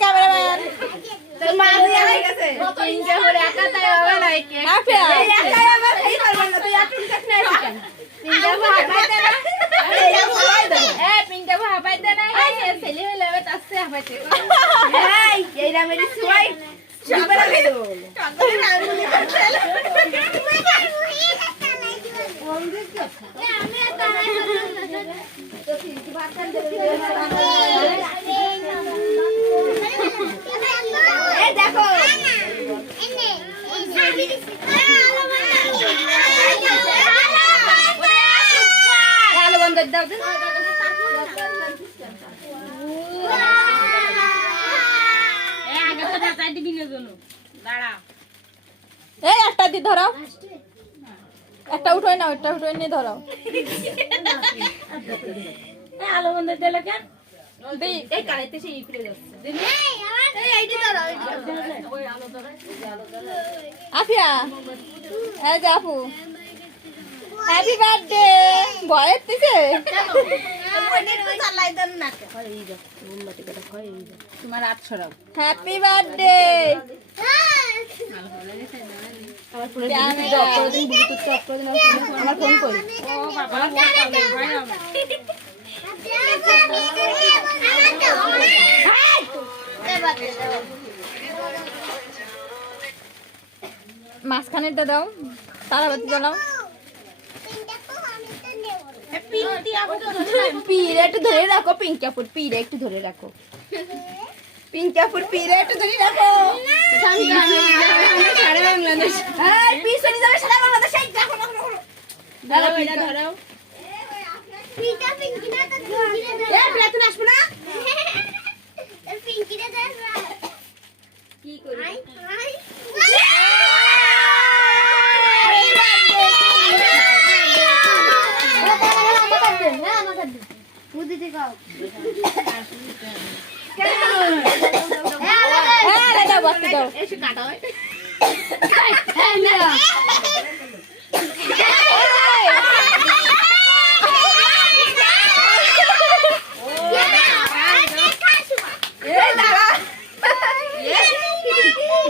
cameraman তোর মা দিয়ে হয়ে গেছে পিঙ্কা করে একা তাই হবে না কেক আফিয়া এই একাই আবার খাই পারবেন না তুই একটু কাট না কেন পিঙ্কা ভাবাই দে না আরে এই সবাই দেবে এ পিঙ্কা ভাবাই দে না এই ছেলে হইলে হবে তাসে হাবাইতে এই রামের সবাই সুপার আগে দেবো কাগজের আঙুলি করছে এই দেখো আলো বন্ধ দাও দিন এ আগে তো বাঁচাই দিবি না জন্য দাঁড়া এই একটা দি ধরাও একটা উঠোই না ওটা উঠোই নিয়ে ধরাও আলো বন্ধ দিলে কেন দি এই কানেতে সেই ফিরে যাচ্ছে আফিয়া এই যে আপু হ্যাপি বার্থডে ভয়ের দিছে তোমার 800 রাও হ্যাপি বার্থডে আমার ফোন কই ও বাবা ভাই হবে মাঝখানেরটা দাও তারাবাতি জ্বালাও পিরে একটু ধরে রাখো পিঙ্কাপুর পিরে একটু ধরে রাখো পিঙ্কাপুর পিরে একটু ধরে রাখো সারা বাংলাদেশ এই পিছনে যাবে সারা বাংলাদেশ এই দেখো ধরো এটা ধরো এই প্লেটুন আসবে না কি করি হ্যাঁ দাও বাতি দাও এসে কাটা হয়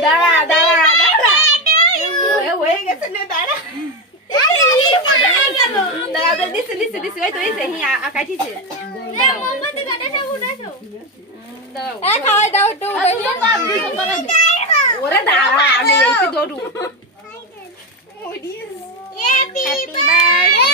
দাঁড়া দাঁড়া দাঁড়া হয়ে গেছে না দাঁড়া দাঁড়া তো দিছে দিছে দিছে ওই তো এই যে হি আকাঠিছে হ্যাঁ খাওয়াই দাও একটু ওরে দাঁড়া আমি এইতে ধরু হ্যাপি বার্থডে